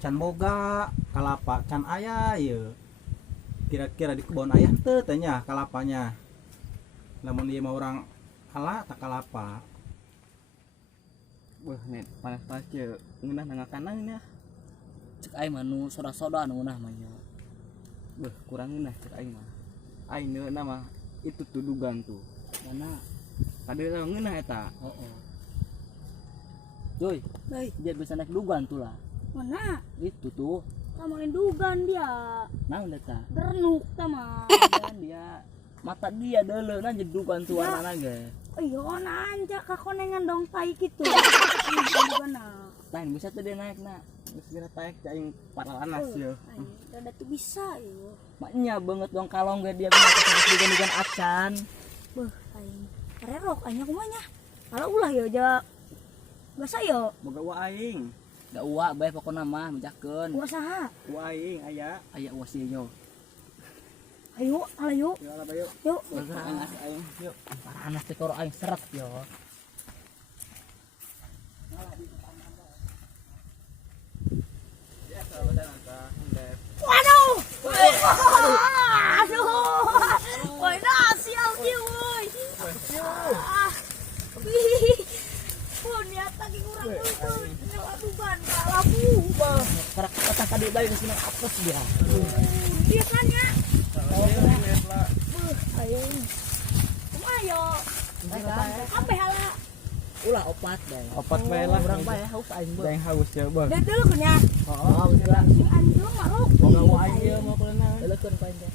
can boga kalapa can ayah ya kira-kira di kebun ayah teh tanya kalapanya lamun dia mau orang ala tak kalapa. Wah net panas-panas ya ngeunah nangakanan ya cek aing mah nu soda-soda anu ngeunah mah nya beuh kurang ngeunah cek aing mah aing deuna mah itu tuh dugang tuh mana kadeuna ngeunah eta heeh Joy dia bisa naik dugan tuh lah Mana? itu tuh Kamu dugan dia. naon eta Bernuk sama. dan dia mata dia deuleu na jedugan tuh warnana ge Iya, nanja kakonengan dong tai gitu. Gimana? lain bisa tuh dia naik na geus geura taek aing paralanas ya Ada tuh bisa yo. maknya banget dong kalong ge dia bisa dugan acan Beuh, aing. Karerok anya kumanya. Kalau ulah yo ja. Basa yo. boga wa aing da uwa bae pokona mah menjakeun Gua saha? Wa aing aya. aya uwa sih nyo Ayo, ala yuk. Ya ala bayo. Yuk. panas aing yuk panas teh koro aing seret yo Waduh. Aduh. Woi, sial dia woi. Niat lagi kurang itu. Nyawa tuban, labu. karak kata kadi bae geus mah apes dia Biasanya. Ayo. Kumayo. Apa hala? ulah opat bae Opat bae lah. urang bae haus aing bae Yang haus ya beuh. Udah dulu punya. heeh udah Si anjing maruk. boga wa aing ieu mah kulena leukeun panjang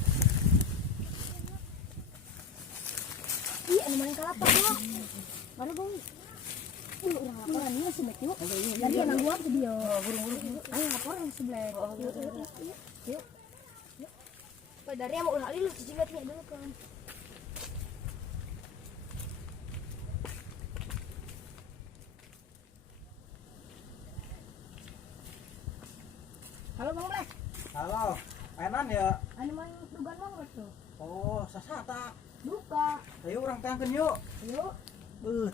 Ih, anu main kalapa gua. Mana gong? Urang laporan ieu si Mek yuk. Jadi anak gua ke dia. Burung-burung. Ayo laporan sebelah. Yuk. Dari mau ulah lilu cicingnya dulu kan. Halo Bang Black. Halo. Enan ya. Anu main dugan mah tuh. Oh, sasata. Buka. Ayo urang tangkeun yuk. Yuk.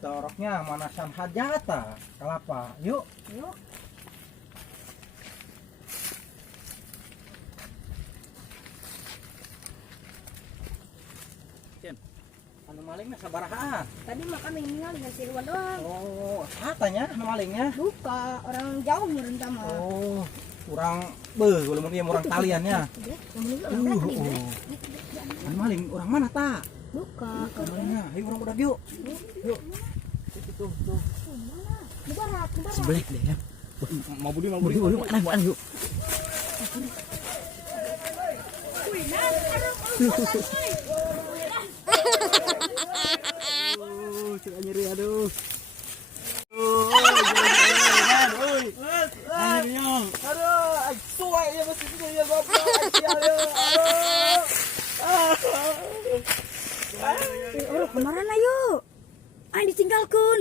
Toroknya manasan hajata kalapa. Yuk. Yuk. Anu malingnya sabarahaan. Tadi mah kami ningali dengan si Ruan doang. Oh, satanya anu malingnya. Buka. Orang jauh nyuruh sama. Oh, kurang beuh lamun ieu orang taliannya. Anu maling orang mana ta? Buka. Malingnya. Ayo urang udah yuk. Yuk. Tuh. Mubarak. sebelik deh ya Mau budi mana yuk cek nyeri aduh. Aduh, suai ya mesti itu ya goblok. Kemarin ayo. Ayo ditinggalkan.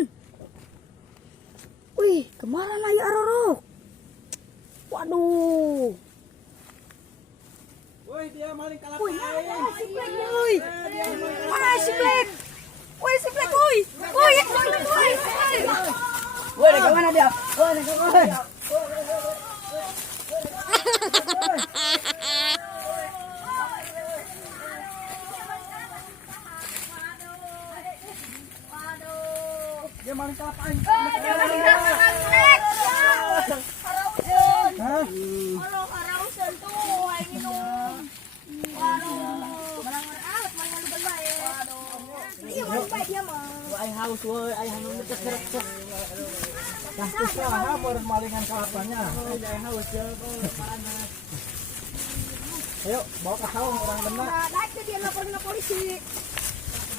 Wih, kemarin ayo Arorok. Waduh. Woi, dia maling kalapa. Wih, si Black. Wih. Mana si Black? Wih, si Black. Wih. Wih, wih. woi ke mana dia woi ke mana Dia maling kalapa. Dia maling kalapa, Black. Hah? Halo, karausan tuh, ayo minum. Waduh. Malang lugan bae. Waduh. Iya, malang bae dia mah. aing haus woi aing anu seret Saha meureun malingan kalapanya. aing haus ya Ayo, bawa ke saung orang benar. Nah, naik ke dia laporin ke polisi.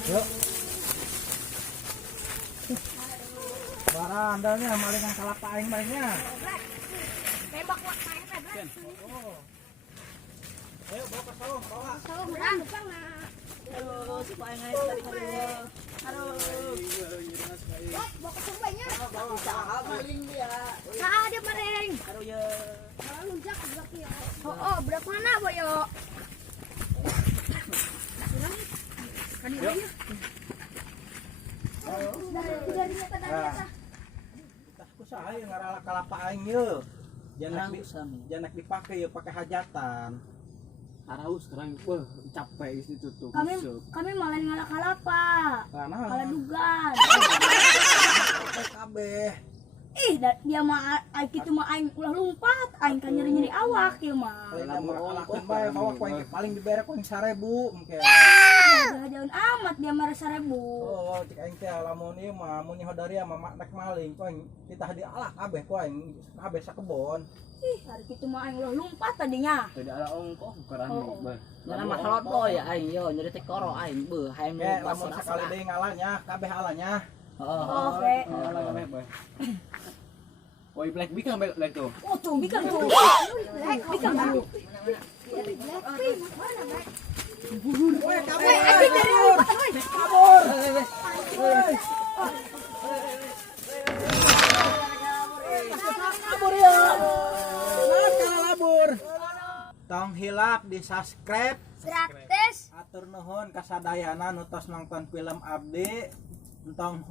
Yuk. Barang andalnya malingan kalapa aing malingnya. Tembak wak main Black. Ayo bawa ke saung, bawa. Kalau berang depan nah. halo supaya aing tadi halo Wah, bawa ke sunggainya. saha maling dia Nah, dia maring. halo ya Malah lunjak ke belakang ya. Oh, berak mana, Boyo? Kan dia. Dari nyata. Tah kusaha yang ngarala kalapa aing ye. jangan dipakai ya pakai hajatan. Haraus sekarang capek itu tuh. Kami malah ngalah kalapa. Karena Kalah dugan. kabeh. Dia mah kitu mah aing ulah lumpat, aing kan nyeri-nyeri awak ieu mah. Lain mah alahkeun bae bawa poin paling dibere poin 1000 engke. Jauh amat dia mah 1000. Oh, cek aing teh lamun ieu mah mun nyahodari mah mak maling poin kita di alah kabeh poin kabeh sakebon. Hari kitu mah aing ulah lumpat tadinya. Tadi ada ongkos kerani bah. Nyana mah halot ya aing yo nyeri teh koro aing beuh hayang Oke, lamun sekali deui ngalahnya kabeh alahnya. Oke. Kabeh bah. Woi Black Big kan Black tuh. Oh tuh bikin tuh. Bikin dulu. Woi, kabeh anjing dari kabur. Kabur ya. Kabur. Tong hilap di subscribe. Gratis. Atur nuhun kasadayana nu tos nonton film abdi. Entong